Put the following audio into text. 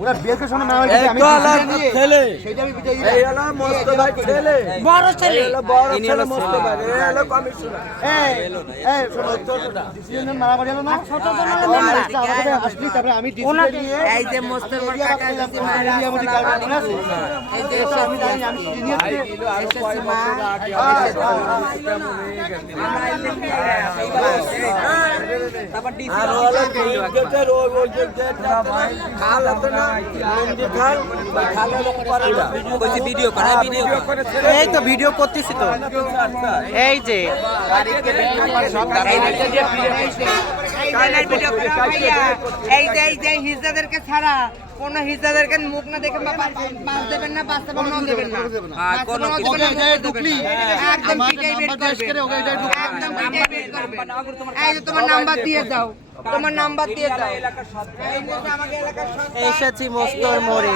ওরা বিয়ের সময় না হয়েছে আমি ছেলে সেটা আমি বিজয়ী এই হলো মস্ত ভাই ছেলে বড় ছেলে ইনি হলো মস্ত ভাই এই হলো কমিশনার এই শোনো ছোটটা ডিসিশন মারা পড়ে গেল না ছোট জন মেম্বার আসলি তারপরে আমি ডিসিশন নিয়ে এই যে মস্ত বড় কাকা দিছি মারা আমাদের কাকা আছে এই যে আমি জানি আমি সিনিয়র এসেছি মা তারপর ডিসি আর হলো গেটের ওই যে গেটটা খাল আছে না মন্দির খাল খালের উপরে কইছি ভিডিও করে এই তো ভিডিও করতেছি তো এই যে এই যে হিজড়াদেরকে ছাড়া কোন হিজড়াদেরকে মুখ না দেখে বাস দেবেন না বাস দেবেন না কোন একদম পিটাই বের করবে একদম পিটাই বের করবে এই যে তোমার নাম্বার দিয়ে দাও এসেছি মস্তর মোড়ে